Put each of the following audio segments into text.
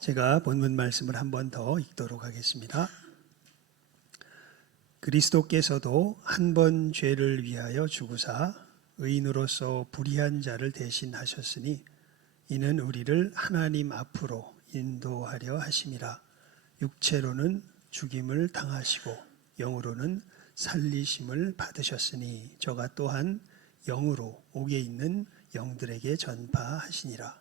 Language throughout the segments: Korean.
제가 본문 말씀을 한 번 더 읽도록 하겠습니다. 그리스도께서도 한 번 죄를 위하여 죽으사 의인으로서 불의한 자를 대신하셨으니 이는 우리를 하나님 앞으로 인도하려 하심이라. 육체로는 죽임을 당하시고 영으로는 살리심을 받으셨으니 저가 또한 영으로 옥에 있는 영들에게 전파하시니라.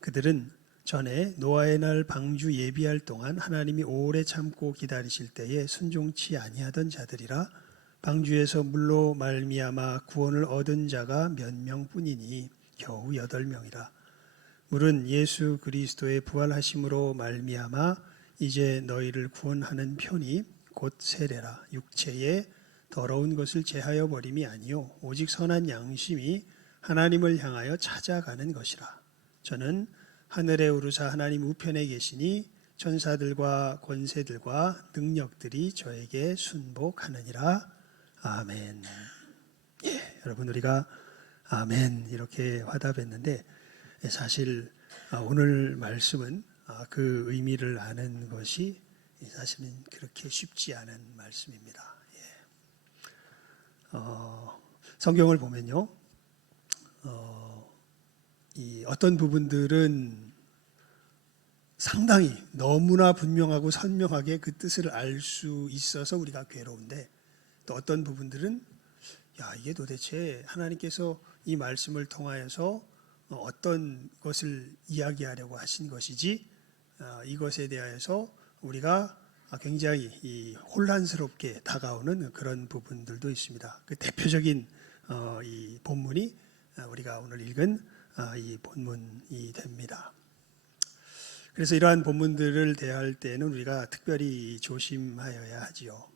그들은 전에 노아의 날 방주 예비할 동안 하나님이 오래 참고 기다리실 때에 순종치 아니하던 자들이라. 방주에서 물로 말미암아 구원을 얻은 자가 몇 명뿐이니 겨우 8명이라. 물은 예수 그리스도의 부활하심으로 말미암아 이제 너희를 구원하는 편이 곧 세례라. 육체에 더러운 것을 제하여 버림이 아니요 오직 선한 양심이 하나님을 향하여 찾아가는 것이라. 저는 하늘에 오르사 하나님 우편에 계시니 천사들과 권세들과 능력들이 저에게 순복하느니라. 아멘. 여러분, 우리가 아멘 이렇게 화답했는데 사실 오늘 말씀은 그 의미를 아는 것이 사실은 그렇게 쉽지 않은 말씀입니다. 성경을 보면요, 이 어떤 부분들은 상당히 너무나 분명하고 선명하게 그 뜻을 알 수 있어서 우리가 괴로운데, 또 어떤 부분들은 이게 도대체 하나님께서 이 말씀을 통하여서 어떤 것을 이야기하려고 하신 것이지, 이것에 대하여서 우리가 굉장히 혼란스럽게 다가오는 그런 부분들도 있습니다. 그 대표적인 이 본문이 우리가 오늘 읽은 이 본문이 됩니다. 그래서 이러한 본문들을 대할 때는 우리가 특별히 조심하여야 하지요.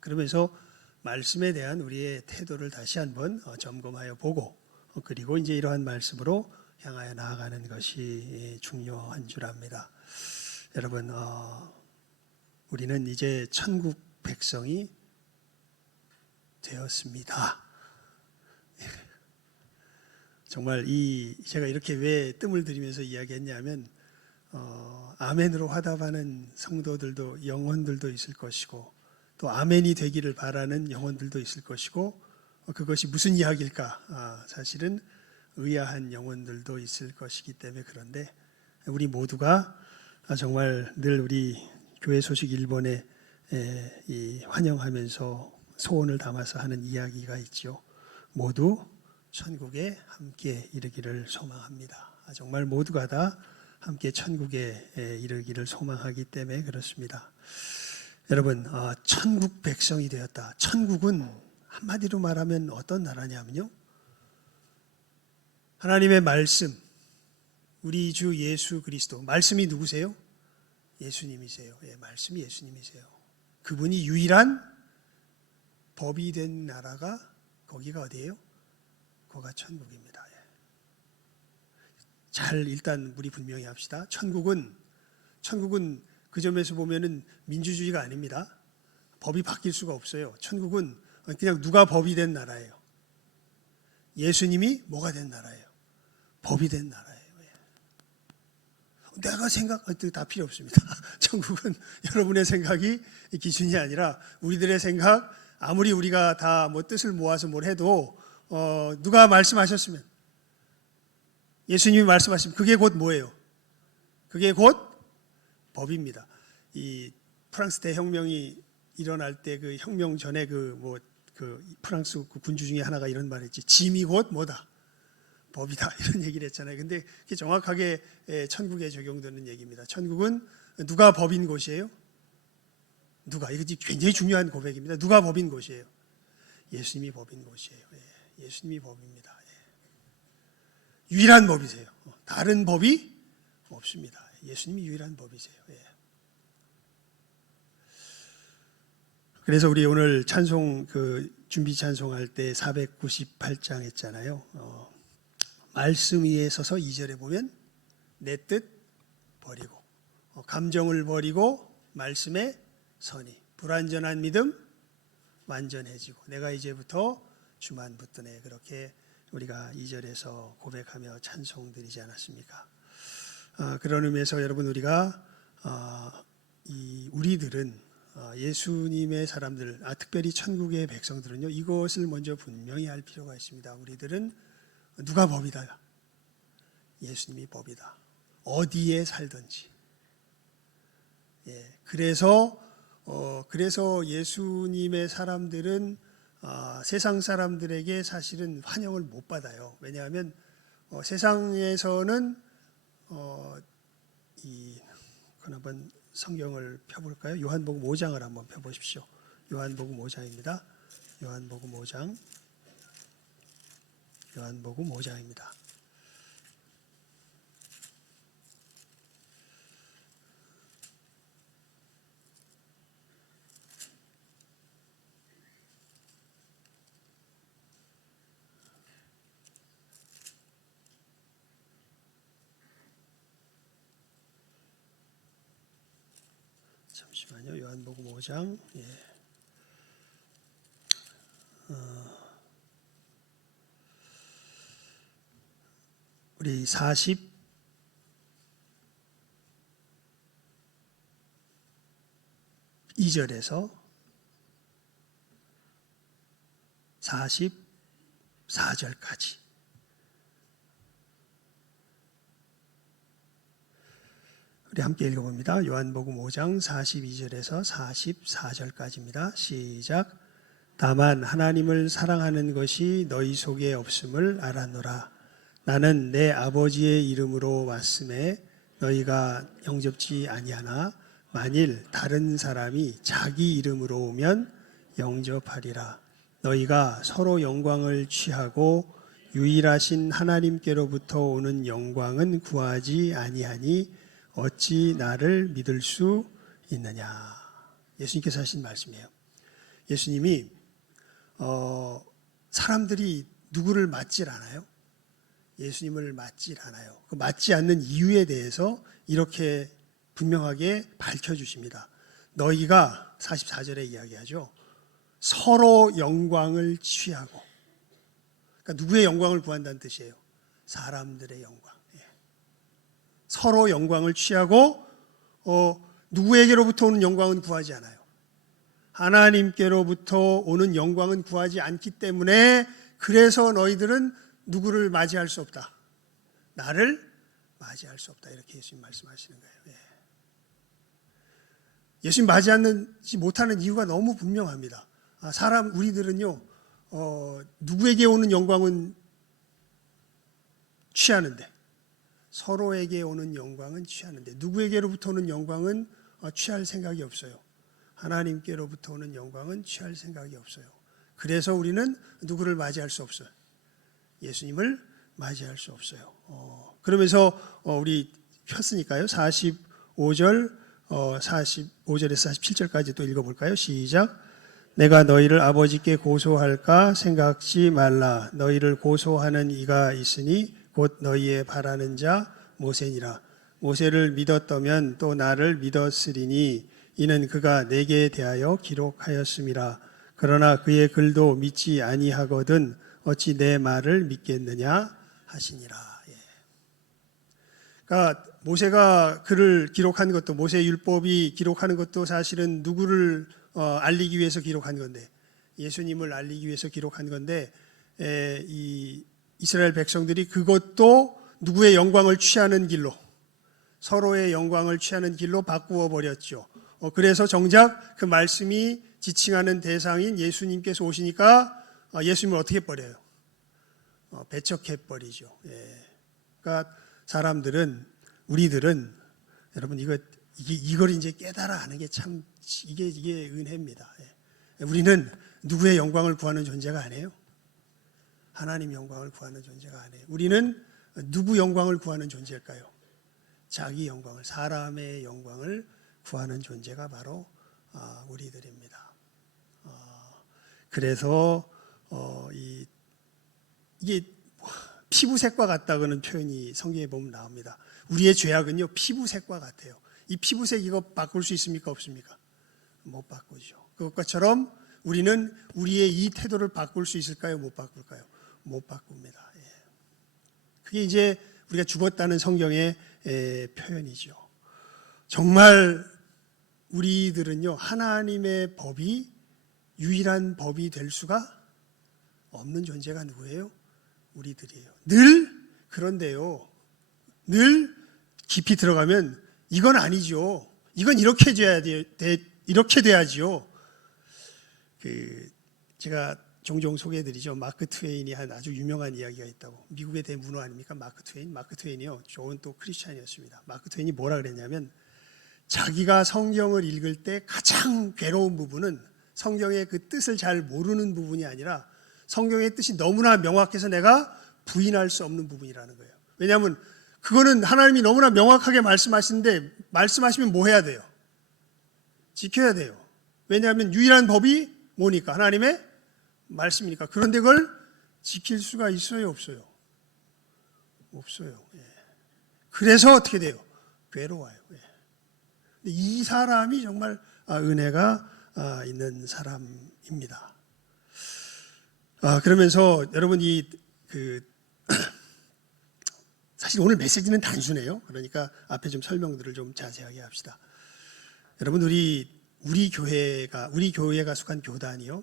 그러면서 말씀에 대한 우리의 태도를 다시 한번 점검하여 보고, 그리고 이제 이러한 말씀으로 향하여 나아가는 것이 중요한 줄 압니다. 여러분, 우리는 이제 천국 백성이 되었습니다. 정말 제가 이렇게 왜 뜸을 들이면서 이야기했냐면, 아멘으로 화답하는 성도들도, 영혼들도 있을 것이고, 또 아멘이 되기를 바라는 영혼들도 있을 것이고, 그것이 무슨 이야기일까? 사실은 의아한 영혼들도 있을 것이기 때문에. 그런데 우리 모두가 정말 늘 우리 교회 소식 1번에 환영하면서 소원을 담아서 하는 이야기가 있죠. 모두 천국에 함께 이르기를 소망합니다. 정말 모두가 다 함께 천국에 이르기를 소망하기 때문에 그렇습니다. 여러분, 천국 백성이 되었다. 천국은 한마디로 말하면 어떤 나라냐면요, 하나님의 말씀, 우리 주 예수 그리스도, 말씀이 누구세요? 예수님이세요. 말씀이 예수님이세요. 그분이 유일한 법이 된 나라가, 거기가 어디예요? 거기가 천국입니다. 잘 일단 우리 분명히 합시다. 천국은 그 점에서 보면은 민주주의가 아닙니다. 법이 바뀔 수가 없어요. 천국은 그냥 누가 법이 된 나라예요. 예수님이 뭐가 된 나라예요? 법이 된 나라예요. 내가 다 필요 없습니다. 천국은 여러분의 생각이 기준이 아니라 우리들의 생각, 아무리 우리가 다 뜻을 모아서 뭘 해도 누가 말씀하셨으면, 예수님이 말씀하시면 그게 곧 뭐예요? 그게 곧 법입니다. 이 프랑스 대혁명이 일어날 때 그 혁명 전에 프랑스 군주 중에 하나가 이런 말을 했지. 짐이 곧 뭐다? 법이다. 이런 얘기를 했잖아요. 근데 그게 정확하게 천국에 적용되는 얘기입니다. 천국은 누가 법인 곳이에요? 누가? 이거 굉장히 중요한 고백입니다. 누가 법인 곳이에요? 예수님이 법인 곳이에요. 예수님이 법입니다. 유일한 법이세요. 다른 법이 없습니다. 예수님이 유일한 법이세요. 그래서 우리 오늘 찬송 준비 찬송할 때 498장 했잖아요. 말씀 위에 서서 2절에 보면 내 뜻 버리고, 감정을 버리고 말씀에 서니 불완전한 믿음 완전해지고 내가 이제부터 주만 붙드네. 그렇게 우리가 2절에서 고백하며 찬송드리지 않았습니까? 그런 의미에서 여러분 우리가 우리들은 예수님의 사람들, 특별히 천국의 백성들은요, 이것을 먼저 분명히 알 필요가 있습니다. 우리들은 누가 법이다? 예수님이 법이다. 어디에 살든지. 그래서 예수님의 사람들은 세상 사람들에게 사실은 환영을 못 받아요. 왜냐하면 세상에서는 그건 한번 성경을 펴볼까요? 요한복음 5장을 한번 펴보십시오. 요한복음 5장입니다. 요한복음 5장입니다. 잠시만요. 요한복음 5장. 우리 42절에서 44절까지. 우리 함께 읽어봅니다. 요한복음 5장 42절에서 44절까지입니다. 시작. 다만 하나님을 사랑하는 것이 너희 속에 없음을 알았노라. 나는 내 아버지의 이름으로 왔음에 너희가 영접지 아니하나 만일 다른 사람이 자기 이름으로 오면 영접하리라. 너희가 서로 영광을 취하고 유일하신 하나님께로부터 오는 영광은 구하지 아니하니 어찌 나를 믿을 수 있느냐. 예수님께서 하신 말씀이에요. 예수님이 사람들이 누구를 맞질 않아요. 예수님을 맞질 않아요. 그 맞지 않는 이유에 대해서 이렇게 분명하게 밝혀주십니다. 너희가 44절에 이야기하죠. 서로 영광을 취하고, 그러니까 누구의 영광을 구한다는 뜻이에요? 사람들의 영광. 서로 영광을 취하고 누구에게로부터 오는 영광은 구하지 않아요. 하나님께로부터 오는 영광은 구하지 않기 때문에 그래서 너희들은 누구를 맞이할 수 없다. 나를 맞이할 수 없다. 이렇게 예수님 말씀하시는 거예요. 예수님 맞이하지 못하는 이유가 너무 분명합니다. 우리들은요, 누구에게 오는 영광은 취하는데, 서로에게 오는 영광은 취하는데, 누구에게로부터 오는 영광은 취할 생각이 없어요. 하나님께로부터 오는 영광은 취할 생각이 없어요. 그래서 우리는 누구를 맞이할 수 없어요. 예수님을 맞이할 수 없어요. 그러면서 우리 폈으니까요. 45절에서 47절까지 또 읽어볼까요? 시작. 내가 너희를 아버지께 고소할까 생각지 말라. 너희를 고소하는 이가 있으니 곧 너희의 바라는 자 모세니라. 모세를 믿었다면 또 나를 믿었으리니 이는 그가 내게 대하여 기록하였음이라. 그러나 그의 글도 믿지 아니하거든 어찌 내 말을 믿겠느냐 하시니라. 그러니까 모세가 글을 기록한 것도, 모세 율법이 기록하는 것도 사실은 누구를 알리기 위해서 기록한 건데, 예수님을 알리기 위해서 기록한 건데, 이 이스라엘 백성들이 그것도 누구의 영광을 취하는 길로, 서로의 영광을 취하는 길로 바꾸어 버렸죠. 그래서 정작 그 말씀이 지칭하는 대상인 예수님께서 오시니까 예수님을 어떻게 버려요? 배척해 버리죠. 그러니까 우리들은 여러분 이걸 이제 깨달아 하는 게 참 이게 은혜입니다. 우리는 누구의 영광을 구하는 존재가 아니에요. 하나님 영광을 구하는 존재가 아니에요. 우리는 누구 영광을 구하는 존재일까요? 자기 영광을, 사람의 영광을 구하는 존재가 바로 우리들입니다. 그래서 이게 피부색과 같다고는 표현이 성경에 보면 나옵니다. 우리의 죄악은요 피부색과 같아요. 이 피부색 이거 바꿀 수 있습니까? 없습니까? 못 바꾸죠. 그것처럼 우리는 우리의 이 태도를 바꿀 수 있을까요? 못 바꿀까요? 못 바꿉니다. 그게 이제 우리가 죽었다는 성경의 표현이죠. 정말 우리들은요, 하나님의 법이 유일한 법이 될 수가 없는 존재가 누구예요? 우리들이에요. 그런데요, 늘 깊이 들어가면 이건 아니죠. 이건 이렇게 돼야지요. 제가 종종 소개해드리죠. 마크 트웨인이 한 아주 유명한 이야기가 있다고. 미국의 대문호 아닙니까? 마크 트웨인. 마크 트웨인이요, 좋은 또 크리스찬이었습니다. 마크 트웨인이 뭐라 그랬냐면, 자기가 성경을 읽을 때 가장 괴로운 부분은 성경의 그 뜻을 잘 모르는 부분이 아니라 성경의 뜻이 너무나 명확해서 내가 부인할 수 없는 부분이라는 거예요. 왜냐하면 그거는 하나님이 너무나 명확하게 말씀하시는데, 말씀하시면 뭐 해야 돼요? 지켜야 돼요. 왜냐하면 유일한 법이 뭐니까? 하나님의 말씀이니까. 그런데 그걸 지킬 수가 있어요, 없어요? 없어요. 예. 그래서 어떻게 돼요? 괴로워요. 예. 이 사람이 정말 은혜가 있는 사람입니다. 그러면서 여러분 사실 오늘 메시지는 단순해요. 그러니까 앞에 좀 설명들을 좀 자세하게 합시다. 여러분 우리 교회가 속한 교단이요,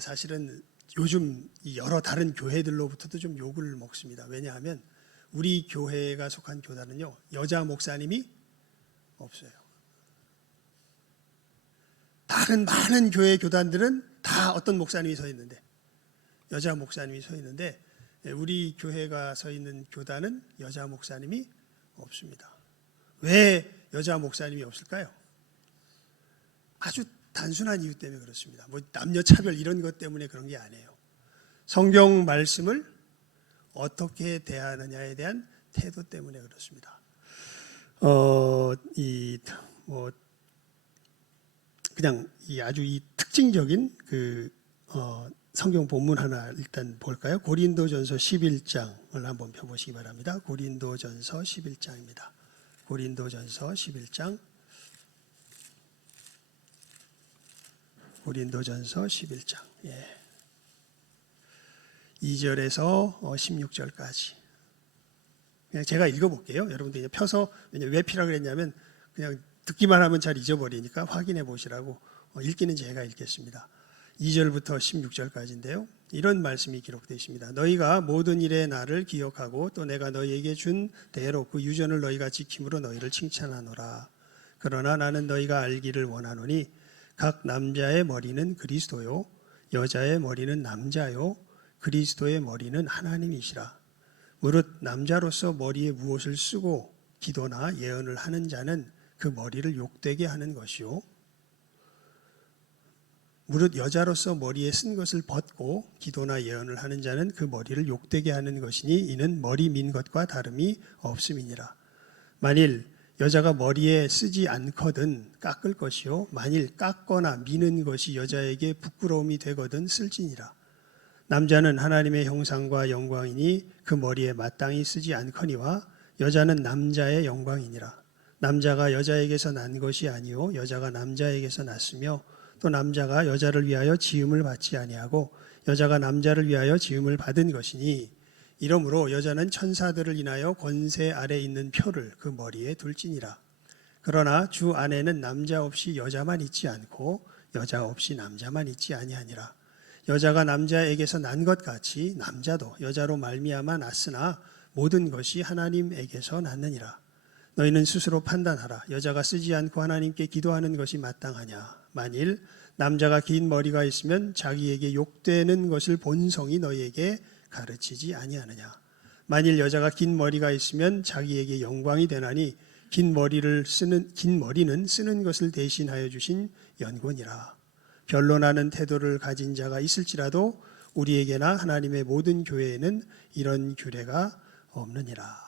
사실은 요즘 여러 다른 교회들로부터도 좀 욕을 먹습니다. 왜냐하면 우리 교회가 속한 교단은요, 여자 목사님이 없어요. 다른 많은 교회 교단들은 다 어떤 목사님이 서 있는데, 여자 목사님이 서 있는데, 우리 교회가 서 있는 교단은 여자 목사님이 없습니다. 왜 여자 목사님이 없을까요? 아주 단순한 이유 때문에 그렇습니다. 뭐 남녀 차별 이런 것 때문에 그런 게 아니에요. 성경 말씀을 어떻게 대하느냐에 대한 태도 때문에 그렇습니다. 그냥 아주 특징적인 성경 본문 하나 일단 볼까요? 고린도전서 11장을 한번 펴보시기 바랍니다. 고린도전서 11장입니다. 고린도전서 11장. 고린도전서 11장. 2절에서 16절까지. 그냥 제가 읽어볼게요. 여러분들 이제 펴서, 왜 피라 그랬냐면 그냥 듣기만 하면 잘 잊어버리니까 확인해 보시라고, 읽기는 제가 읽겠습니다. 2절부터 16절까지인데요. 이런 말씀이 기록되어 있습니다. 너희가 모든 일에 나를 기억하고 또 내가 너희에게 준 대로 그 유전을 너희가 지킴으로 너희를 칭찬하노라. 그러나 나는 너희가 알기를 원하노니 각 남자의 머리는 그리스도요, 여자의 머리는 남자요, 그리스도의 머리는 하나님이시라. 무릇 남자로서 머리에 무엇을 쓰고 기도나 예언을 하는 자는 그 머리를 욕되게 하는 것이요, 무릇 여자로서 머리에 쓴 것을 벗고 기도나 예언을 하는 자는 그 머리를 욕되게 하는 것이니 이는 머리 민 것과 다름이 없음이니라. 만일 여자가 머리에 쓰지 않거든 깎을 것이요, 만일 깎거나 미는 것이 여자에게 부끄러움이 되거든 쓸지니라. 남자는 하나님의 형상과 영광이니 그 머리에 마땅히 쓰지 않거니와 여자는 남자의 영광이니라. 남자가 여자에게서 난 것이 아니요 여자가 남자에게서 났으며 또 남자가 여자를 위하여 지음을 받지 아니하고 여자가 남자를 위하여 지음을 받은 것이니 이러므로 여자는 천사들을 인하여 권세 아래 있는 표를 그 머리에 둘지니라. 그러나 주 안에는 남자 없이 여자만 있지 않고 여자 없이 남자만 있지 아니하니라. 여자가 남자에게서 난 것 같이 남자도 여자로 말미암아 났으나 모든 것이 하나님에게서 났느니라. 너희는 스스로 판단하라. 여자가 쓰지 않고 하나님께 기도하는 것이 마땅하냐. 만일 남자가 긴 머리가 있으면 자기에게 욕되는 것을 본성이 너희에게 가르치지 아니하느냐. 만일 여자가 긴 머리가 있으면 자기에게 영광이 되나니 긴 머리는 쓰는 것을 대신하여 주신 연고니라. 변론하는 태도를 가진 자가 있을지라도 우리에게나 하나님의 모든 교회에는 이런 규례가 없느니라.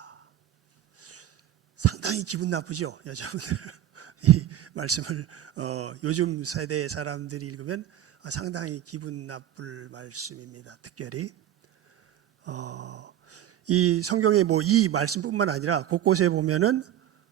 상당히 기분 나쁘죠, 여자분들. 이 말씀을 요즘 세대의 사람들이 읽으면 상당히 기분 나쁠 말씀입니다. 특별히 이 성경에 이 말씀뿐만 아니라 곳곳에 보면은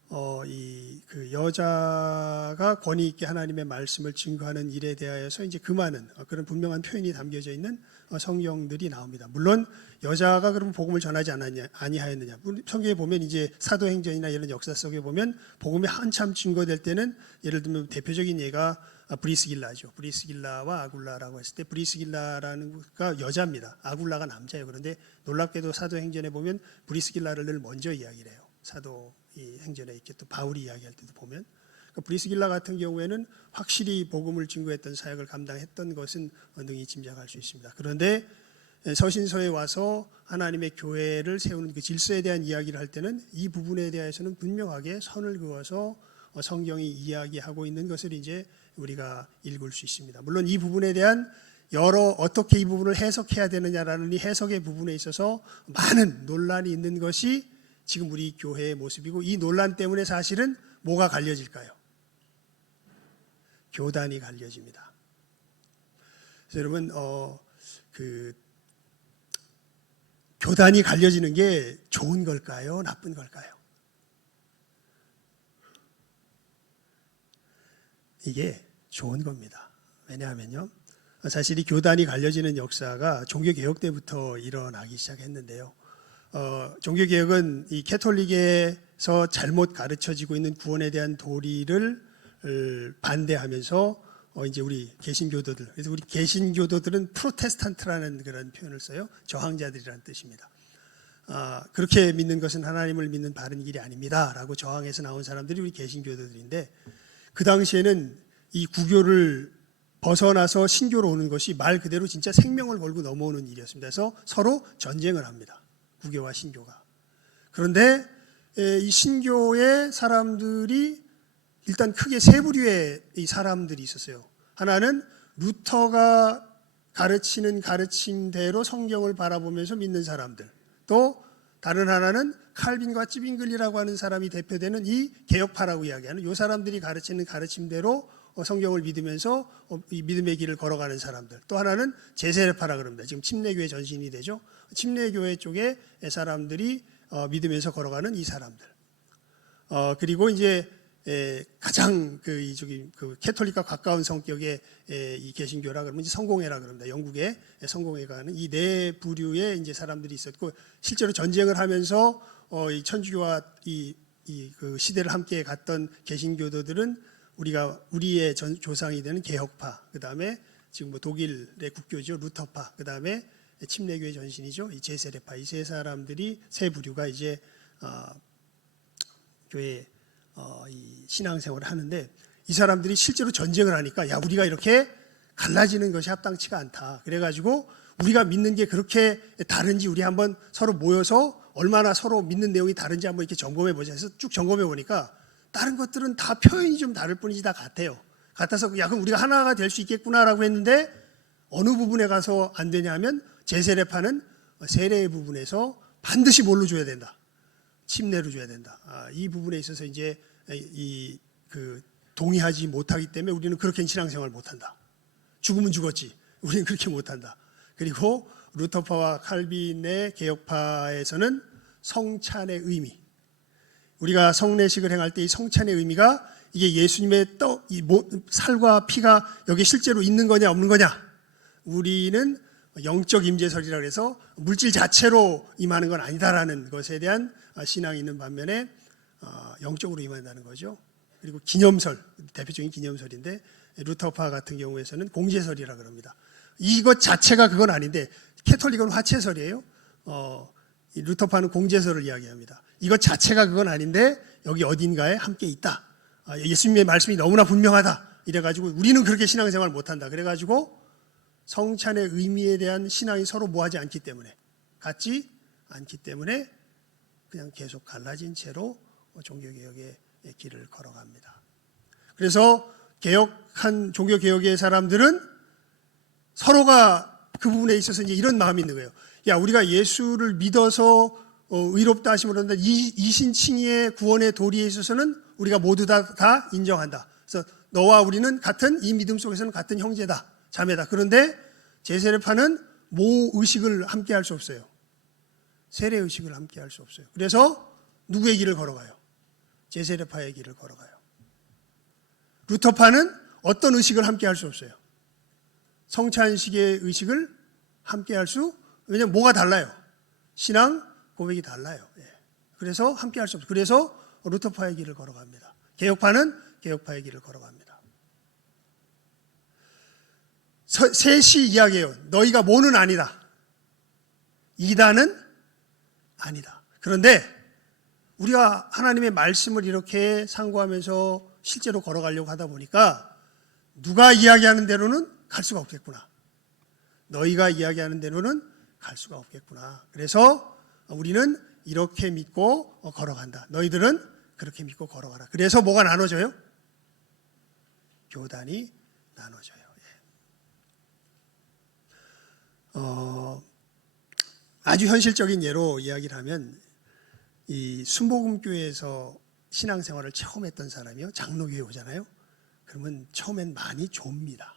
그 여자가 권위 있게 하나님의 말씀을 증거하는 일에 대하여서 이제 금하는 그런 분명한 표현이 담겨져 있는 성경들이 나옵니다. 물론 여자가 그러면 복음을 전하지 아니하였느냐? 성경에 보면 이제 사도행전이나 이런 역사 속에 보면 복음이 한참 증거될 때는 예를 들면 대표적인 예가 브리스길라죠. 브리스길라와 아굴라라고 했을 때 브리스길라라는 가 여자입니다. 아굴라가 남자예요. 그런데 놀랍게도 사도행전에 보면 브리스길라를 늘 먼저 이야기를 해요. 사도 이 행전에 이렇게 또 바울이 이야기할 때도 보면 브리스길라 같은 경우에는 확실히 복음을 증거했던 사역을 감당했던 것은 능히 짐작할 수 있습니다. 그런데 서신서에 와서 하나님의 교회를 세우는 그 질서에 대한 이야기를 할 때는 이 부분에 대해서는 분명하게 선을 그어서 성경이 이야기하고 있는 것을 이제 우리가 읽을 수 있습니다. 물론 이 부분에 대한 어떻게 이 부분을 해석해야 되느냐라는 이 해석의 부분에 있어서 많은 논란이 있는 것이 지금 우리 교회의 모습이고, 이 논란 때문에 사실은 뭐가 갈려질까요? 교단이 갈려집니다. 그래서 여러분 교단이 갈려지는 게 좋은 걸까요? 나쁜 걸까요? 이게 좋은 겁니다. 왜냐하면요, 사실 이 교단이 갈려지는 역사가 종교개혁 때부터 일어나기 시작했는데요. 종교개혁은 이 캐톨릭에서 잘못 가르쳐지고 있는 구원에 대한 도리를 반대하면서 이제 우리 개신교도들, 그래서 우리 개신교도들은 프로테스탄트라는 그런 표현을 써요. 저항자들이라는 뜻입니다. 그렇게 믿는 것은 하나님을 믿는 바른 길이 아닙니다라고 저항해서 나온 사람들이 우리 개신교도들인데, 그 당시에는 이 구교를 벗어나서 신교로 오는 것이 말 그대로 진짜 생명을 걸고 넘어오는 일이었습니다. 그래서 서로 전쟁을 합니다. 구교와 신교가. 그런데 이 신교의 사람들이 일단 크게 세 부류의 이 사람들이 있었어요. 하나는 루터가 가르치는 가르침대로 성경을 바라보면서 믿는 사람들, 또 다른 하나는 칼빈과 찌빙글리라고 하는 사람이 대표되는 이 개혁파라고 이야기하는 이 사람들이 가르치는 가르침대로 성경을 믿으면서 이 믿음의 길을 걸어가는 사람들, 또 하나는 제세례파라 그럽니다. 지금 침례교회 전신이 되죠. 침례교회 쪽의 사람들이 믿으면서 걸어가는 이 사람들. 그리고 이제 가장 그 캐톨릭과 가까운 성격의 이 개신교라 그러면 이제 성공회라 그럽니다. 영국의 성공회가 하는 이 네 부류의 이제 사람들이 있었고, 실제로 전쟁을 하면서 이 천주교와 그 시대를 함께 갔던 개신교도들은 우리의 조상이 되는 개혁파, 그 다음에 지금 뭐 독일의 국교죠 루터파, 그 다음에 침례교회 전신이죠 이 제세례파, 이 세 사람들이 세 부류가 이제 교회 이 신앙생활을 하는데, 이 사람들이 실제로 전쟁을 하니까 야, 우리가 이렇게 갈라지는 것이 합당치가 않다. 그래가지고 우리가 믿는 게 그렇게 다른지 우리 한번 서로 모여서 얼마나 서로 믿는 내용이 다른지 한번 이렇게 점검해 보자 해서 쭉 점검해 보니까 다른 것들은 다 표현이 좀 다를 뿐이지 다 같아요. 같아서 야, 그럼 우리가 하나가 될 수 있겠구나라고 했는데, 어느 부분에 가서 안 되냐면 제세례파는 세례의 부분에서 반드시 뭘로 줘야 된다. 침례로 줘야 된다. 이 부분에 있어서 이제 동의하지 못하기 때문에 우리는 그렇게 신앙생활을 못한다. 죽으면 죽었지. 우리는 그렇게 못한다. 그리고 루터파와 칼빈의 개혁파에서는 성찬의 의미, 우리가 성례식을 행할 때 이 성찬의 의미가 이게 예수님의 살과 피가 여기 실제로 있는 거냐 없는 거냐, 우리는 영적 임재설이라고 해서 물질 자체로 임하는 건 아니다라는 것에 대한 신앙이 있는 반면에 영적으로 임한다는 거죠. 그리고 기념설, 대표적인 기념설인데 루터파 같은 경우에서는 공제설이라고 합니다. 이것 자체가 그건 아닌데, 캐톨릭은 화채설이에요. 이 루터파는 공제설을 이야기합니다. 이것 자체가 그건 아닌데 여기 어딘가에 함께 있다. 예수님의 말씀이 너무나 분명하다. 이래가지고 우리는 그렇게 신앙생활을 못한다. 그래가지고 성찬의 의미에 대한 신앙이 서로 모하지 않기 때문에, 같지 않기 때문에 그냥 계속 갈라진 채로 종교개혁의 길을 걸어갑니다. 그래서 종교개혁의 사람들은 서로가 그 부분에 있어서 이제 이런 마음이 있는 거예요. 야, 우리가 예수를 믿어서 의롭다 하심을 얻는다. 이신칭의의 구원의 도리에 있어서는 우리가 모두 다 인정한다. 그래서 너와 우리는 같은, 이 믿음 속에서는 같은 형제다, 자매다. 그런데 제세례파는 모의식을 함께 할 수 없어요. 세례의식을 함께 할 수 없어요. 그래서 누구의 길을 걸어가요? 제세례파의 길을 걸어가요. 루터파는 어떤 의식을 함께 할 수 없어요. 성찬식의 의식을 함께 할 수, 왜냐하면 뭐가 달라요. 신앙 고백이 달라요. 그래서 함께 할 수 없어요. 그래서 루터파의 길을 걸어갑니다. 개혁파는 개혁파의 길을 걸어갑니다. 셋이 이야기해요. 너희가 뭐는 아니다. 이단은 아니다. 그런데 우리가 하나님의 말씀을 이렇게 상고하면서 실제로 걸어가려고 하다 보니까 누가 이야기하는 대로는 갈 수가 없겠구나. 너희가 이야기하는 대로는 갈 수가 없겠구나. 그래서 우리는 이렇게 믿고 걸어간다. 너희들은 그렇게 믿고 걸어가라. 그래서 뭐가 나눠져요? 교단이 나눠져요. 아주 현실적인 예로 이야기를 하면 이 순복음교회에서 신앙생활을 처음 했던 사람이요, 장로교회 오잖아요. 그러면 처음엔 많이 좁니다.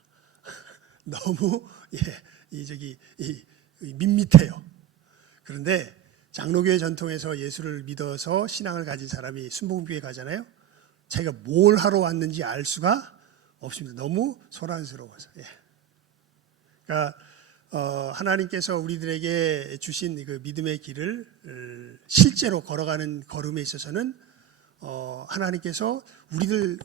너무 밋밋해요. 그런데 장로교회 전통에서 예수를 믿어서 신앙을 가진 사람이 순복음교회 가잖아요. 자기가 뭘 하러 왔는지 알 수가 없습니다. 너무 소란스러워서. 그러니까 하나님께서 우리들에게 주신 그 믿음의 길을 실제로 걸어가는 걸음에 있어서는 하나님께서 우리들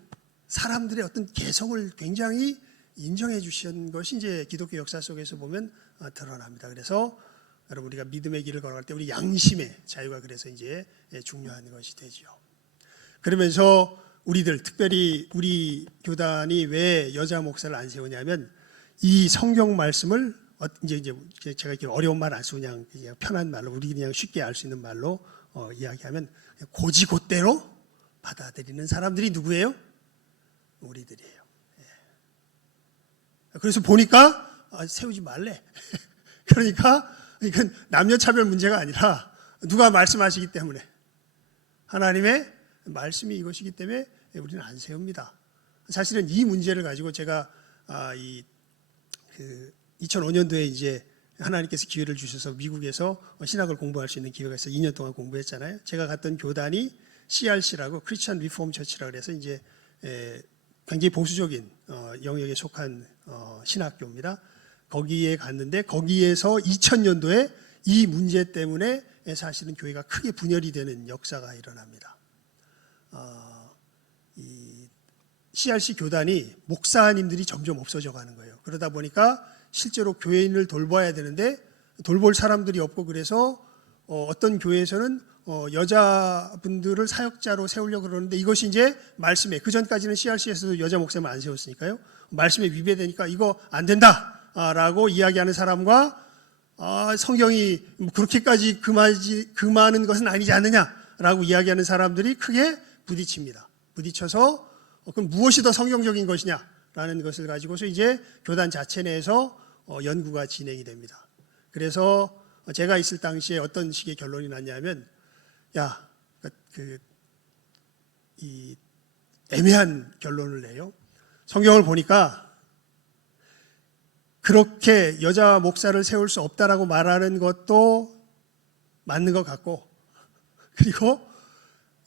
사람들의 어떤 개성을 굉장히 인정해 주신 것이 이제 기독교 역사 속에서 보면 드러납니다. 그래서 여러분, 우리가 믿음의 길을 걸어갈 때 우리 양심의 자유가 그래서 이제 중요한 것이 되죠. 그러면서 우리들, 특별히 우리 교단이 왜 여자 목사를 안 세우냐면, 이 성경 말씀을 이제 제가 이렇게 어려운 말 안 쓰고 그냥 편한 말로, 우리 그냥 쉽게 알 수 있는 말로 이야기하면 고지곧대로 받아들이는 사람들이 누구예요? 우리들이에요. 그래서 보니까 세우지 말래. 그러니까 이건 남녀 차별 문제가 아니라 누가 말씀하시기 때문에, 하나님의 말씀이 이것이기 때문에 우리는 안 세웁니다. 사실은 이 문제를 가지고 제가 2005년도에 이제 하나님께서 기회를 주셔서 미국에서 신학을 공부할 수 있는 기회가 있어서 2년 동안 공부했잖아요. 제가 갔던 교단이 CRC라고 크리스천 리폼 처치라 그래서 이제 굉장히 보수적인 영역에 속한 신학교입니다. 거기에 갔는데 거기에서 2000년도에 이 문제 때문에 사실은 교회가 크게 분열이 되는 역사가 일어납니다. 이 CRC 교단이 목사님들이 점점 없어져 가는 거예요. 그러다 보니까 실제로 교회인을 돌봐야 되는데 돌볼 사람들이 없고, 그래서 어떤 교회에서는 여자분들을 사역자로 세우려고 그러는데, 이것이 이제 말씀에, 그 전까지는 CRC에서도 여자 목사님을 안 세웠으니까요, 말씀에 위배되니까 이거 안 된다라고 이야기하는 사람과 성경이 그렇게까지 금하는 것은 아니지 않느냐라고 이야기하는 사람들이 크게 부딪힙니다. 부딪혀서 그럼 무엇이 더 성경적인 것이냐라는 것을 가지고서 이제 교단 자체 내에서 연구가 진행이 됩니다. 그래서 제가 있을 당시에 어떤 식의 결론이 났냐면, 이 애매한 결론을 내요. 성경을 보니까 그렇게 여자 목사를 세울 수 없다라고 말하는 것도 맞는 것 같고, 그리고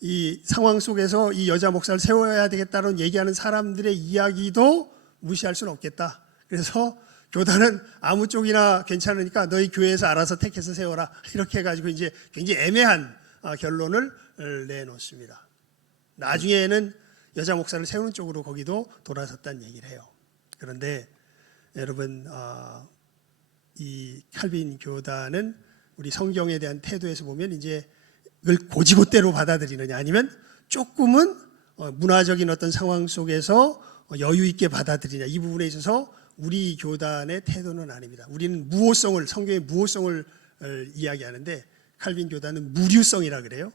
이 상황 속에서 이 여자 목사를 세워야 되겠다는 얘기하는 사람들의 이야기도 무시할 수는 없겠다. 그래서 교단은 아무 쪽이나 괜찮으니까 너희 교회에서 알아서 택해서 세워라, 이렇게 해가지고 이제 굉장히 애매한 결론을 내놓습니다. 나중에는 여자 목사를 세우는 쪽으로 거기도 돌아섰다는 얘기를 해요. 그런데 여러분, 이 칼빈 교단은 우리 성경에 대한 태도에서 보면 이제 이걸 고지고대로 받아들이느냐, 아니면 조금은 문화적인 어떤 상황 속에서 여유 있게 받아들이냐, 이 부분에 있어서 우리 교단의 태도는 아닙니다. 우리는 무호성을, 성경의 무호성을 이야기하는데, 칼빈 교단은 무류성이라 그래요.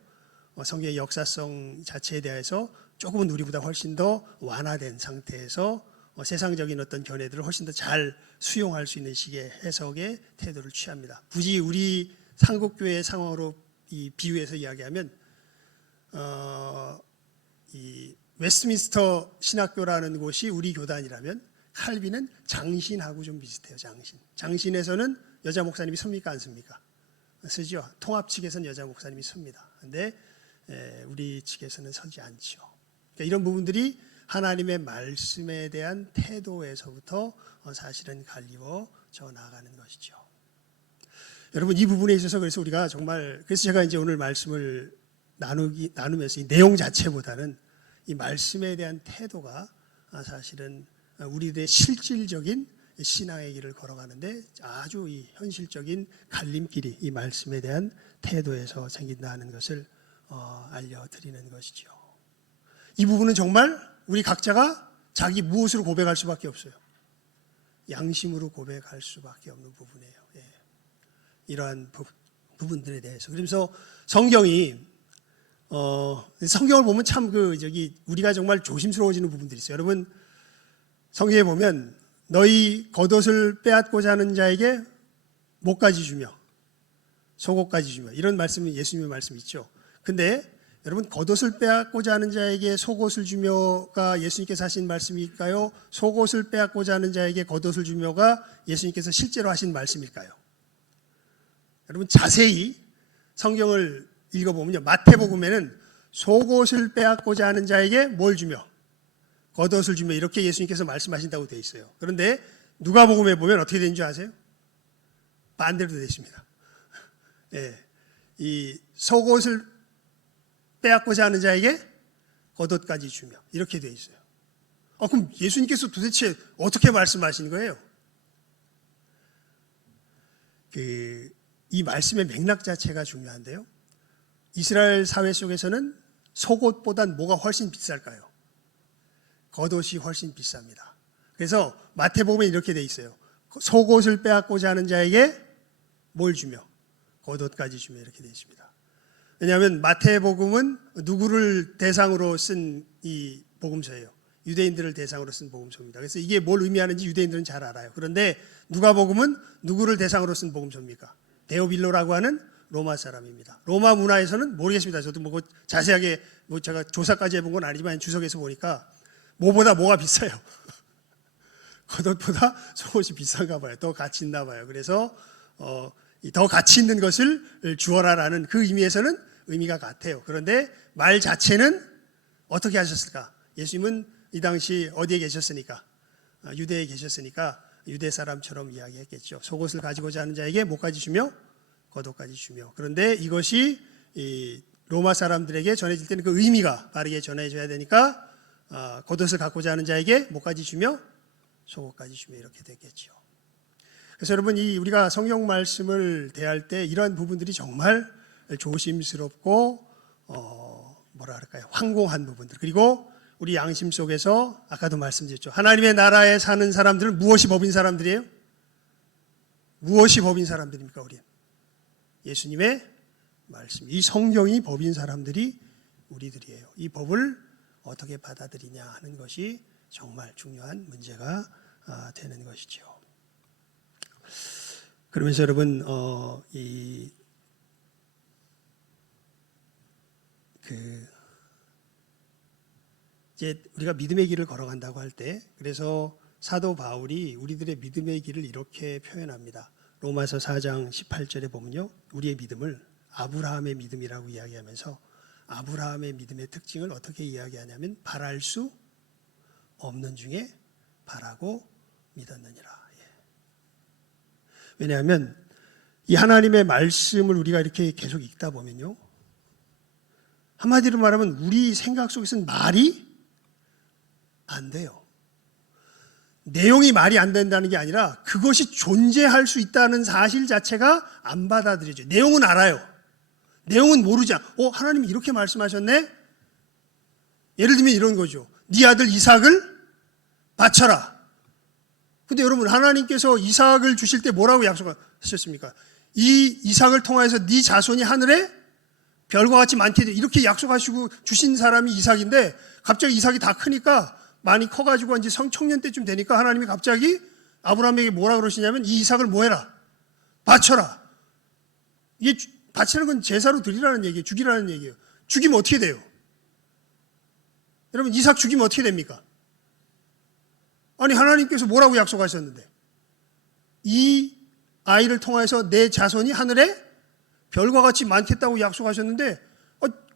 성경의 역사성 자체에 대해서 조금은 우리보다 훨씬 더 완화된 상태에서 세상적인 어떤 견해들을 훨씬 더 잘 수용할 수 있는 식의 해석의 태도를 취합니다. 굳이 우리 한국교회의 상황으로 이 비유해서 이야기하면, 이 웨스트민스터 신학교라는 곳이 우리 교단이라면, 칼빈은 장신하고 좀 비슷해요. 장신에서는 여자 목사님이 섭니까, 안 섭니까? 쓰죠. 통합 측에서는 여자 목사님이 섭니다. 그런데 우리 측에서는 서지 않죠. 그러니까 이런 부분들이 하나님의 말씀에 대한 태도에서부터 사실은 갈리워져 나가는 것이죠. 여러분, 이 부분에 있어서 그래서 우리가 정말, 그래서 제가 이제 오늘 말씀을 나누면서 이 내용 자체보다는 이 말씀에 대한 태도가 사실은 우리들의 실질적인 신앙의 길을 걸어가는데 아주 이 현실적인 갈림길이 이 말씀에 대한 태도에서 생긴다는 것을 알려드리는 것이죠. 이 부분은 정말 우리 각자가 자기 무엇으로 고백할 수밖에 없어요. 양심으로 고백할 수밖에 없는 부분이에요. 이러한 부분들에 대해서. 그래서 성경을 보면 참 우리가 정말 조심스러워지는 부분들이 있어요. 여러분, 성경에 보면 너희 겉옷을 빼앗고자 하는 자에게 목까지 주며 속옷까지 주며, 이런 말씀이 예수님의 말씀 있죠. 근데 여러분, 겉옷을 빼앗고자 하는 자에게 속옷을 주며가 예수님께서 하신 말씀일까요? 속옷을 빼앗고자 하는 자에게 겉옷을 주며가 예수님께서 실제로 하신 말씀일까요? 여러분, 자세히 성경을 읽어보면요, 마태복음에는 속옷을 빼앗고자 하는 자에게 뭘 주며 겉옷을 주며 이렇게 예수님께서 말씀하신다고 되어 있어요. 그런데 누가복음에 보면 어떻게 되는 줄 아세요? 반대로 되어 있습니다. 이 속옷을 빼앗고자 하는 자에게 겉옷까지 주며 이렇게 되어 있어요. 그럼 예수님께서 도대체 어떻게 말씀하신 거예요? 이 말씀의 맥락 자체가 중요한데요, 이스라엘 사회 속에서는 속옷보단 뭐가 훨씬 비쌀까요? 겉옷이 훨씬 비쌉니다. 그래서 마태복음에 이렇게 돼 있어요. 속옷을 빼앗고자 하는 자에게 뭘 주며 겉옷까지 주며 이렇게 돼 있습니다. 왜냐하면 마태복음은 누구를 대상으로 쓴 이 복음서예요? 유대인들을 대상으로 쓴 복음서입니다. 그래서 이게 뭘 의미하는지 유대인들은 잘 알아요. 그런데 누가복음은 누구를 대상으로 쓴 복음서입니까? 데오빌로라고 하는 로마 사람입니다. 로마 문화에서는 모르겠습니다. 저도 자세하게 제가 조사까지 해본 건 아니지만 주석에서 보니까 뭐보다 뭐가 비싸요. 겉옷보다 속옷이 비싼가 봐요. 더 가치 있나 봐요. 그래서 더 가치 있는 것을 주어라라는 그 의미에서는 의미가 같아요. 그런데 말 자체는 어떻게 하셨을까? 예수님은 이 당시 어디에 계셨으니까? 유대에 계셨으니까 유대 사람처럼 이야기했겠죠. 속옷을 가지고자 하는 자에게 뭐까지 주며 겉옷까지 주며. 그런데 이것이 이 로마 사람들에게 전해질 때는 그 의미가 바르게 전해져야 되니까 겉옷을 갖고자 하는 자에게 뭐까지 주며 속옷까지 주며 이렇게 됐겠죠. 그래서 여러분, 우리가 성경 말씀을 대할 때 이러한 부분들이 정말 조심스럽고 황공한 부분들, 그리고 우리 양심 속에서 아까도 말씀드렸죠. 하나님의 나라에 사는 사람들은 무엇이 법인 사람들이에요? 무엇이 법인 사람들입니까? 우리 예수님의 말씀, 이 성경이 법인 사람들이 우리들이에요. 이 법을 어떻게 받아들이냐 하는 것이 정말 중요한 문제가 되는 것이죠. 그러면서 여러분, 이제 우리가 믿음의 길을 걸어간다고 할 때, 그래서 사도 바울이 우리들의 믿음의 길을 이렇게 표현합니다. 로마서 4장 18절에 보면요, 우리의 믿음을 아브라함의 믿음이라고 이야기하면서 아브라함의 믿음의 특징을 어떻게 이야기하냐면 바랄 수 없는 중에 바라고 믿었느니라. 왜냐하면 이 하나님의 말씀을 우리가 이렇게 계속 읽다 보면요, 한마디로 말하면 우리 생각 속에서는 말이 안 돼요. 내용이 말이 안 된다는 게 아니라 그것이 존재할 수 있다는 사실 자체가 안 받아들여져요. 내용은 알아요. 내용은 모르지 하나님이 이렇게 말씀하셨네? 예를 들면 이런 거죠. 네 아들 이삭을 바쳐라. 근데 여러분, 하나님께서 이삭을 주실 때 뭐라고 약속하셨습니까? 이 이삭을 통해서 네 자손이 하늘에 별과 같이 많게 돼. 이렇게 약속하시고 주신 사람이 이삭인데 갑자기 이삭이 다 크니까 많이 커가지고 이제 청년 때쯤 되니까 하나님이 갑자기 아브라함에게 뭐라 그러시냐면 이 이삭을 뭐 해라? 바쳐라. 이게 바치는 건 제사로 드리라는 얘기예요. 죽이라는 얘기예요. 죽이면 어떻게 돼요? 여러분, 이삭 죽이면 어떻게 됩니까? 아니, 하나님께서 뭐라고 약속하셨는데 이 아이를 통해서 내 자손이 하늘에 별과 같이 많겠다고 약속하셨는데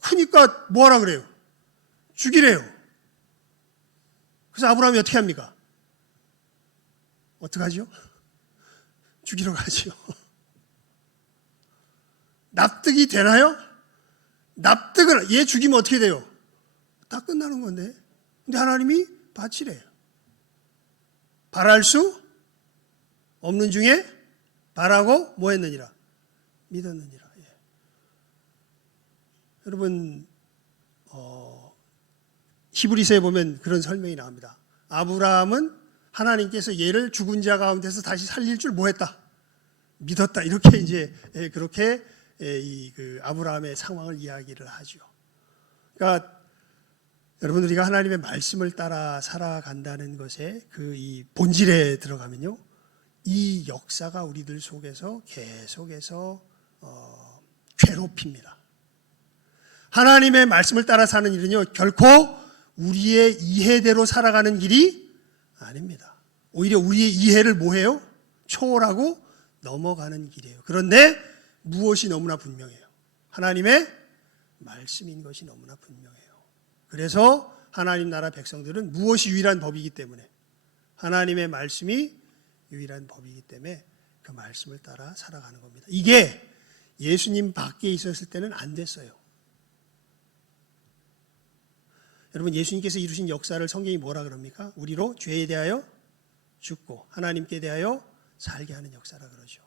크니까 뭐하라 그래요? 죽이래요. 그래서 아브라함이 어떻게 합니까? 어떡하죠? 죽이러 가지요. 납득이 되나요? 납득을, 얘 죽이면 어떻게 돼요? 다 끝나는 건데. 근데 하나님이 바치래요. 바랄 수 없는 중에 바라고 뭐 했느니라? 믿었느니라. 예. 여러분, 히브리서에 보면 그런 설명이 나옵니다. 아브라함은 하나님께서 얘를 죽은 자 가운데서 다시 살릴 줄 뭐 했다? 믿었다. 이렇게 이제 그렇게 그 아브라함의 상황을 이야기를 하죠. 그러니까 여러분, 우리가 하나님의 말씀을 따라 살아간다는 것에 그 이 본질에 들어가면요, 이 역사가 우리들 속에서 계속해서 괴롭힙니다. 하나님의 말씀을 따라 사는 일은요, 결코 우리의 이해대로 살아가는 길이 아닙니다. 오히려 우리의 이해를 뭐해요? 초월하고 넘어가는 길이에요. 그런데 무엇이 너무나 분명해요? 하나님의 말씀인 것이 너무나 분명해요. 그래서 하나님 나라 백성들은 무엇이 유일한 법이기 때문에, 하나님의 말씀이 유일한 법이기 때문에 그 말씀을 따라 살아가는 겁니다. 이게 예수님 밖에 있었을 때는 안 됐어요. 여러분, 예수님께서 이루신 역사를 성경이 뭐라 그럽니까? 우리로 죄에 대하여 죽고 하나님께 대하여 살게 하는 역사라 그러죠.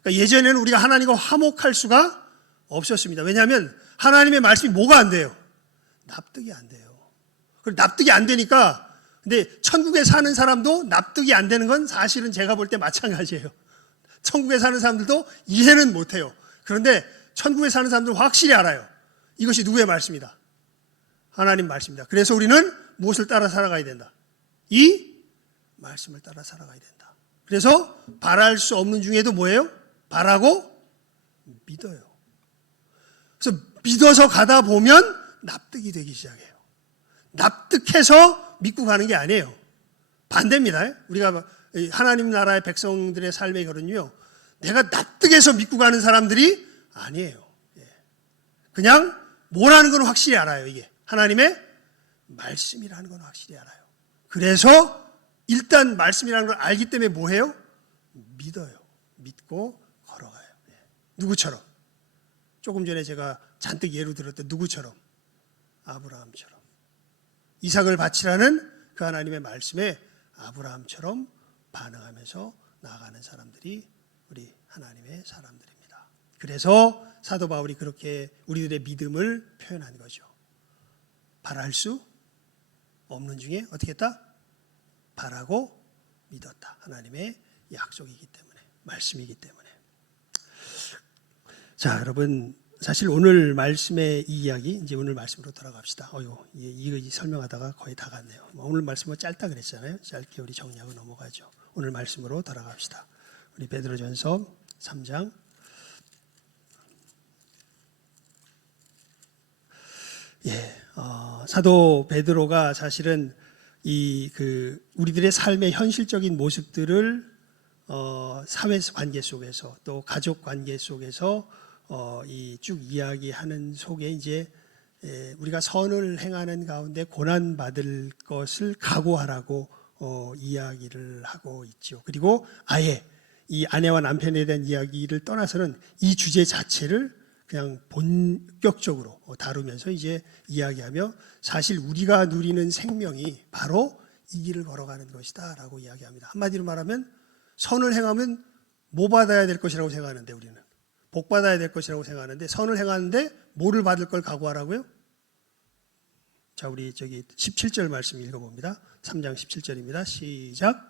그러니까 예전에는 우리가 하나님과 화목할 수가 없었습니다. 왜냐하면 하나님의 말씀이 뭐가 안 돼요? 납득이 안 돼요. 그리고 납득이 안 되니까, 근데 천국에 사는 사람도 납득이 안 되는 건 사실은 제가 볼 때 마찬가지예요. 천국에 사는 사람들도 이해는 못해요. 그런데 천국에 사는 사람들은 확실히 알아요. 이것이 누구의 말씀이다? 하나님 말씀입니다. 그래서 우리는 무엇을 따라 살아가야 된다? 이 말씀을 따라 살아가야 된다. 그래서 바랄 수 없는 중에도 뭐예요? 바라고 믿어요. 그래서 믿어서 가다 보면 납득이 되기 시작해요. 납득해서 믿고 가는 게 아니에요. 반대입니다. 우리가 하나님 나라의 백성들의 삶의 결은요, 내가 납득해서 믿고 가는 사람들이 아니에요. 그냥 뭐라는 건 확실히 알아요. 이게 하나님의 말씀이라는 건 확실히 알아요. 그래서 일단 말씀이라는 걸 알기 때문에 뭐해요? 믿어요. 믿고 걸어가요. 누구처럼? 조금 전에 제가 잔뜩 예로 들었던 누구처럼? 아브라함처럼. 이삭을 바치라는 그 하나님의 말씀에 아브라함처럼 반응하면서 나아가는 사람들이 우리 하나님의 사람들입니다. 그래서 사도 바울이 그렇게 우리들의 믿음을 표현한 거죠. 바랄 수 없는 중에 어떻게 했다? 바라고 믿었다. 하나님의 약속이기 때문에, 말씀이기 때문에. 자, 여러분, 사실 오늘 말씀의 이 이야기, 이제 오늘 말씀으로 돌아갑시다. 이거 설명하다가 거의 다 갔네요. 오늘 말씀은 짧다 그랬잖아요. 짧게 우리 정리하고 넘어가죠. 오늘 말씀으로 돌아갑시다. 우리 베드로전서 3장. 사도 베드로가 사실은 우리들의 삶의 현실적인 모습들을 사회 관계 속에서 또 가족 관계 속에서 쭉 이야기하는 속에 이제 우리가 선을 행하는 가운데 고난 받을 것을 각오하라고 이야기를 하고 있죠. 그리고 아예 이 아내와 남편에 대한 이야기를 떠나서는 이 주제 자체를 그냥 본격적으로 다루면서 이제 이야기하며, 사실 우리가 누리는 생명이 바로 이 길을 걸어가는 것이다라고 이야기합니다. 한마디로 말하면 선을 행하면 뭐 받아야 될 것이라고 생각하는데, 우리는 복 받아야 될 것이라고 생각하는데, 선을 행하는데 뭐를 받을 걸 각오하라고요? 자, 우리 17절 말씀 읽어봅니다. 3장 17절입니다. 시작.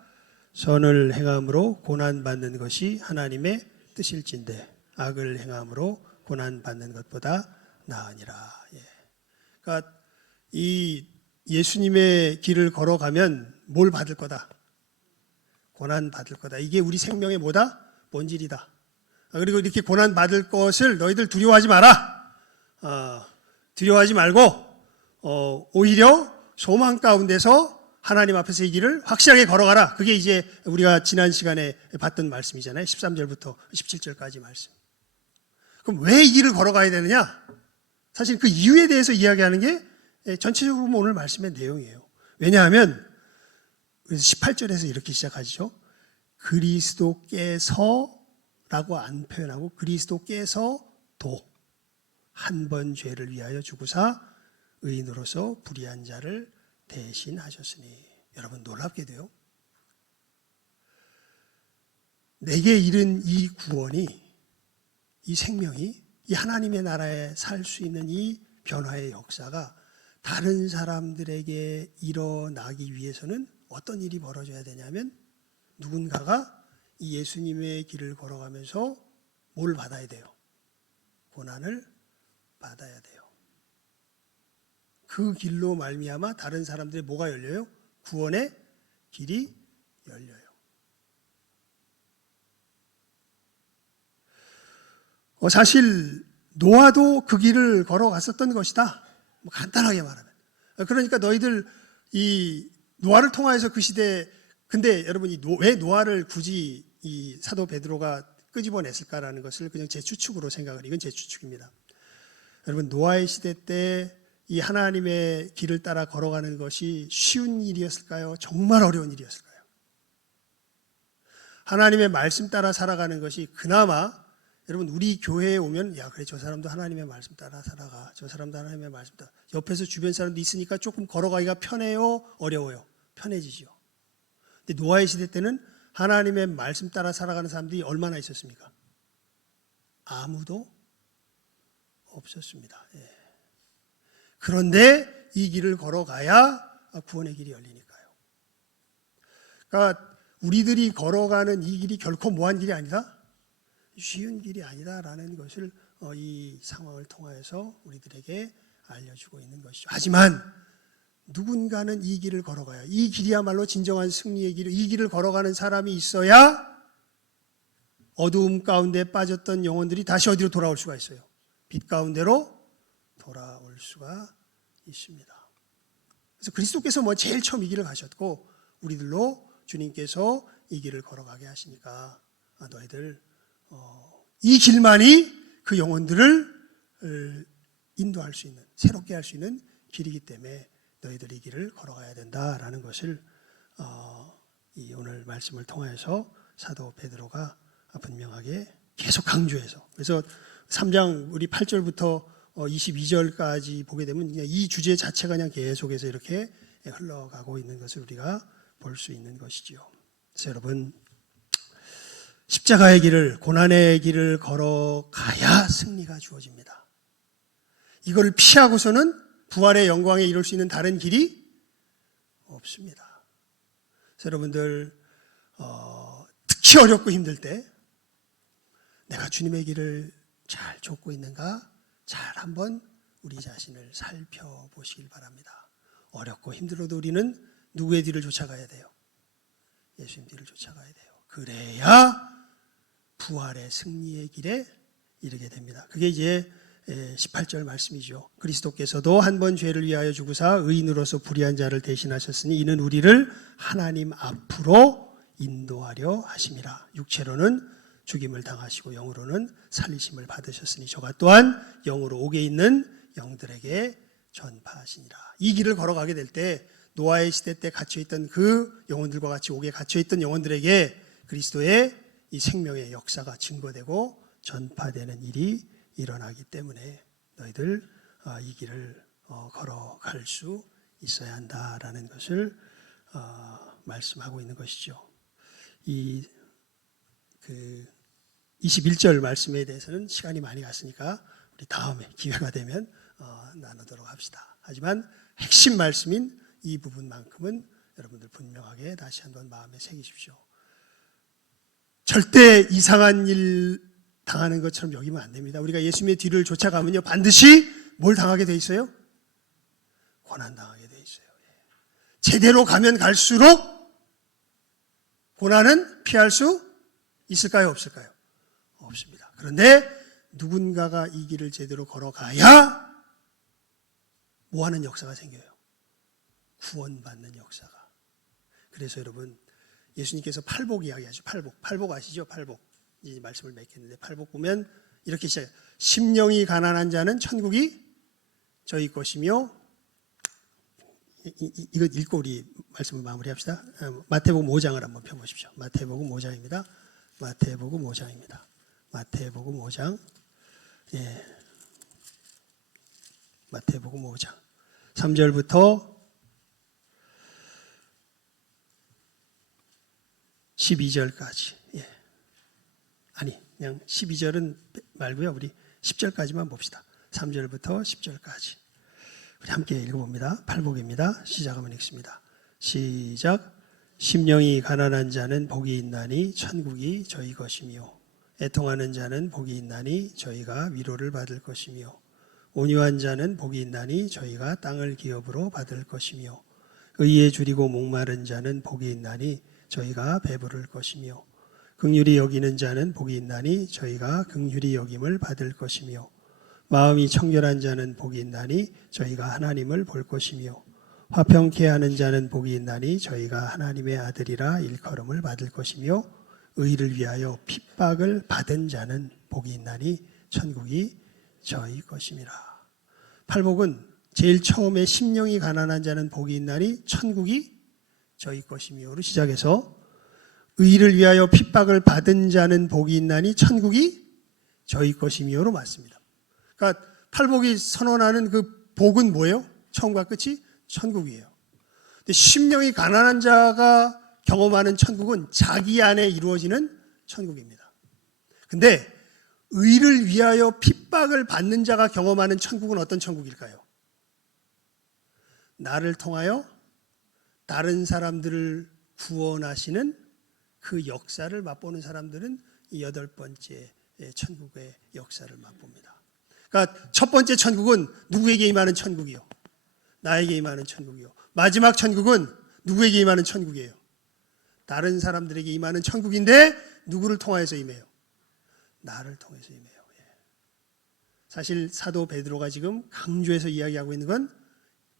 선을 행함으로 고난 받는 것이 하나님의 뜻일진데 악을 행함으로 고난 받는 것보다 나으니라. 그러니까 이 예수님의 길을 걸어가면 뭘 받을 거다? 고난 받을 거다. 이게 우리 생명의 뭐다? 본질이다. 그리고 이렇게 고난 받을 것을 너희들 두려워하지 마라. 두려워하지 말고 오히려 소망 가운데서 하나님 앞에서 이 길을 확실하게 걸어가라. 그게 이제 우리가 지난 시간에 봤던 말씀이잖아요. 13절부터 17절까지 말씀. 그럼 왜 이 길을 걸어가야 되느냐? 사실 그 이유에 대해서 이야기하는 게 전체적으로 보면 오늘 말씀의 내용이에요. 왜냐하면 18절에서 이렇게 시작하죠. 그리스도께서라고 안 표현하고 그리스도께서도 한 번 죄를 위하여 죽으사 의인으로서 불의한 자를 대신하셨으니. 여러분 놀랍게도요, 내게 이른 이 구원이, 이 생명이, 이 하나님의 나라에 살 수 있는 이 변화의 역사가 다른 사람들에게 일어나기 위해서는 어떤 일이 벌어져야 되냐면, 누군가가 이 예수님의 길을 걸어가면서 뭘 받아야 돼요? 고난을 받아야 돼요. 그 길로 말미암아 다른 사람들의 뭐가 열려요? 구원의 길이 열려요. 사실 노아도 그 길을 걸어갔었던 것이다. 간단하게 말하면. 그러니까 너희들 이 노아를 통하여서 그 시대, 근데 여러분 왜 노아를 굳이 이 사도 베드로가 끄집어냈을까라는 것을 그냥 제 추측으로 생각을, 이건 제 추측입니다. 여러분 노아의 시대 때 이 하나님의 길을 따라 걸어가는 것이 쉬운 일이었을까요? 정말 어려운 일이었을까요? 하나님의 말씀 따라 살아가는 것이 그나마, 여러분 우리 교회에 오면 야 그래 저 사람도 하나님의 말씀 따라 살아가, 저 사람도 하나님의 말씀 따라, 옆에서 주변 사람도 있으니까 조금 걸어가기가 편해요? 어려워요? 편해지죠. 근데 노아의 시대 때는 하나님의 말씀 따라 살아가는 사람들이 얼마나 있었습니까? 아무도 없었습니다. 예. 그런데 이 길을 걸어가야 구원의 길이 열리니까요. 그러니까 우리들이 걸어가는 이 길이 결코 뭐한 길이 아니다? 쉬운 길이 아니다라는 것을 이 상황을 통해서 우리들에게 알려주고 있는 것이죠. 하지만 누군가는 이 길을 걸어가야, 이 길이야말로 진정한 승리의 길, 이 길을 걸어가는 사람이 있어야 어두움 가운데 빠졌던 영혼들이 다시 어디로 돌아올 수가 있어요? 빛 가운데로 돌아올 수가 있습니다. 그래서 그리스도께서 제일 처음 이 길을 가셨고 우리들로 주님께서 이 길을 걸어가게 하시니까 너희들 이 길만이 그 영혼들을 인도할 수 있는, 새롭게 할 수 있는 길이기 때문에 너희들 이 길을 걸어가야 된다라는 것을 이 오늘 말씀을 통해서 사도 베드로가 분명하게 계속 강조해서, 그래서 3장 우리 8절부터 22절까지 보게 되면 그냥 이 주제 자체가 그냥 계속해서 이렇게 흘러가고 있는 것을 우리가 볼 수 있는 것이지요. 그래서 여러분 십자가의 길을, 고난의 길을 걸어가야 승리가 주어집니다. 이걸 피하고서는 부활의 영광에 이룰 수 있는 다른 길이 없습니다. 그래서 여러분들 특히 어렵고 힘들 때 내가 주님의 길을 잘 좇고 있는가 잘 한번 우리 자신을 살펴보시길 바랍니다. 어렵고 힘들어도 우리는 누구의 뒤를 쫓아가야 돼요? 예수님 뒤를 쫓아가야 돼요. 그래야 부활의 승리의 길에 이르게 됩니다. 그게 이제 18절 말씀이죠. 그리스도께서도 한 번 죄를 위하여 죽으사 의인으로서 불의한 자를 대신하셨으니 이는 우리를 하나님 앞으로 인도하려 하심이라. 육체로는 죽임을 당하시고 영으로는 살리심을 받으셨으니 저가 또한 영으로 옥에 있는 영들에게 전파하시니라. 이 길을 걸어가게 될 때 노아의 시대 때 갇혀있던 그 영혼들과 같이 옥에 갇혀있던 영혼들에게 그리스도의 이 생명의 역사가 증거되고 전파되는 일이 일어나기 때문에 너희들 이 길을 걸어갈 수 있어야 한다라는 것을 말씀하고 있는 것이죠. 이 21절 말씀에 대해서는 시간이 많이 갔으니까 우리 다음에 기회가 되면 나누도록 합시다. 하지만 핵심 말씀인 이 부분만큼은 여러분들 분명하게 다시 한번 마음에 새기십시오. 절대 이상한 일 당하는 것처럼 여기면 안 됩니다. 우리가 예수님의 뒤를 쫓아가면요 반드시 뭘 당하게 돼 있어요? 고난 당하게 돼 있어요. 제대로 가면 갈수록 고난은 피할 수 있을까요? 없을까요? 없습니다. 그런데 누군가가 이 길을 제대로 걸어가야 뭐하는 역사가 생겨요? 구원받는 역사가. 그래서 여러분 예수님께서 팔복 이야기하죠. 팔복 아시죠? 팔복. 이 말씀을 맺겠는데 팔복 보면 이렇게 시작해요. 심령이 가난한 자는 천국이 저희 것이며, 이거 읽고 우리 말씀을 마무리합시다. 마태복음 5장을 한번 펴보십시오. 마태복음 5장입니다. 마태복음 5장입니다. 마태복음 5장. 예. 마태복음 5장 3절부터 12절까지. 예. 아니, 그냥 12절은 말고요. 우리 10절까지만 봅시다. 3절부터 10절까지. 우리 함께 읽어봅니다. 팔복입니다. 시작하면 읽습니다. 시작. 심령이 가난한 자는 복이 있나니 천국이 저희 것이며, 애통하는 자는 복이 있나니 저희가 위로를 받을 것이며, 온유한 자는 복이 있나니 저희가 땅을 기업으로 받을 것이며, 의에 줄이고 목마른 자는 복이 있나니 저희가 배부를 것이며, 긍휼히 여기는 자는 복이 있나니 저희가 긍휼히 여김을 받을 것이며, 마음이 청결한 자는 복이 있나니 저희가 하나님을 볼 것이며, 화평케 하는 자는 복이 있나니 저희가 하나님의 아들이라 일컬음을 받을 것이며, 의를 위하여 핍박을 받은 자는 복이 있나니 천국이 저희 것임이라. 팔복은 제일 처음에 심령이 가난한 자는 복이 있나니 천국이 저희 것이며로 시작해서, 의를 위하여 핍박을 받은 자는 복이 있나니 천국이 저희 것이며로 맞습니다. 그러니까 팔복이 선언하는 그 복은 뭐예요? 처음과 끝이 천국이에요. 근데 심령이 가난한 자가 경험하는 천국은 자기 안에 이루어지는 천국입니다. 근데 의를 위하여 핍박을 받는 자가 경험하는 천국은 어떤 천국일까요? 나를 통하여 다른 사람들을 구원하시는 그 역사를 맛보는 사람들은 이 8번째 천국의 역사를 맛봅니다. 그러니까 첫 번째 천국은 누구에게 임하는 천국이요? 나에게 임하는 천국이요. 마지막 천국은 누구에게 임하는 천국이에요? 다른 사람들에게 임하는 천국인데 누구를 통해서 임해요? 나를 통해서 임해요. 사실 사도 베드로가 지금 강조해서 이야기하고 있는 건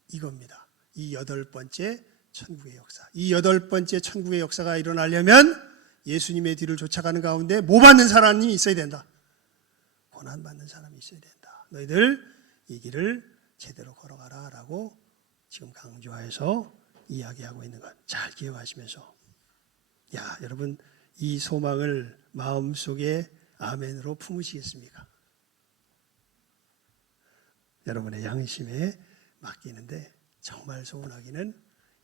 이겁니다. 이 8번째 천국의 역사. 이 8번째 천국의 역사가 일어나려면 예수님의 뒤를 쫓아가는 가운데 뭐 받는 사람이 있어야 된다? 고난받는 사람이 있어야 된다. 너희들 이 길을 제대로 걸어가라 라고 지금 강조해서 이야기하고 있는 것 잘 기억하시면서, 야, 여러분 이 소망을 마음속에 아멘으로 품으시겠습니까? 여러분의 양심에 맡기는데 정말 소원하기는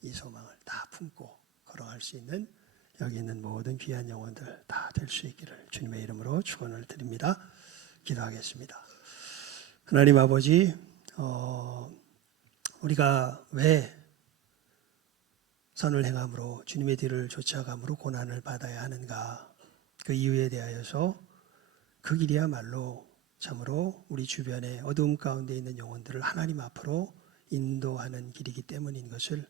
이 소망을 다 품고 걸어갈 수 있는 여기 있는 모든 귀한 영혼들 다 될 수 있기를 주님의 이름으로 축원을 드립니다. 기도하겠습니다. 하나님 아버지, 우리가 왜 선을 행함으로 주님의 뒤를 쫓아감으로 고난을 받아야 하는가, 그 이유에 대하여서 그 길이야말로 참으로 우리 주변에 어두움 가운데 있는 영혼들을 하나님 앞으로 인도하는 길이기 때문인 것을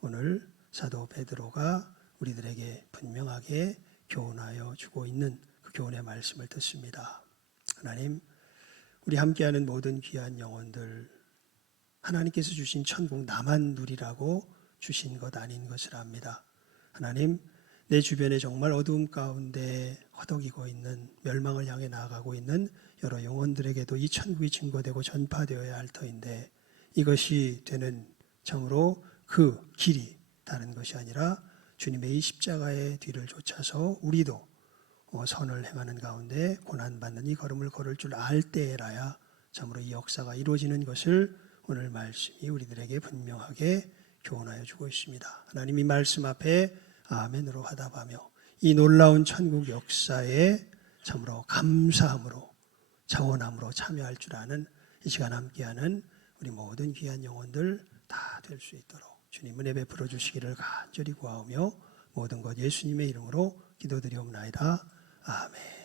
오늘 사도 베드로가 우리들에게 분명하게 교훈하여 주고 있는 그 교훈의 말씀을 듣습니다. 하나님, 우리 함께하는 모든 귀한 영혼들, 하나님께서 주신 천국 나만 누리라고 주신 것 아닌 것을 압니다. 하나님, 내 주변에 정말 어두움 가운데 허덕이고 있는, 멸망을 향해 나아가고 있는 여러 영혼들에게도 이 천국이 증거되고 전파되어야 할 터인데, 이것이 되는 참으로 그 길이 다른 것이 아니라 주님의 이 십자가의 뒤를 쫓아서 우리도 선을 행하는 가운데 고난받는 이 걸음을 걸을 줄 알 때라야 참으로 이 역사가 이루어지는 것을 오늘 말씀이 우리들에게 분명하게 교훈하여 주고 있습니다. 하나님, 이 말씀 앞에 아멘으로 화답하며 이 놀라운 천국 역사에 참으로 감사함으로 자원함으로 참여할 줄 아는 이 시간 함께하는 우리 모든 귀한 영혼들 다 될 수 있도록 주님 은혜 베풀어 주시기를 간절히 구하오며 모든 것 예수님의 이름으로 기도드리옵나이다. 아멘.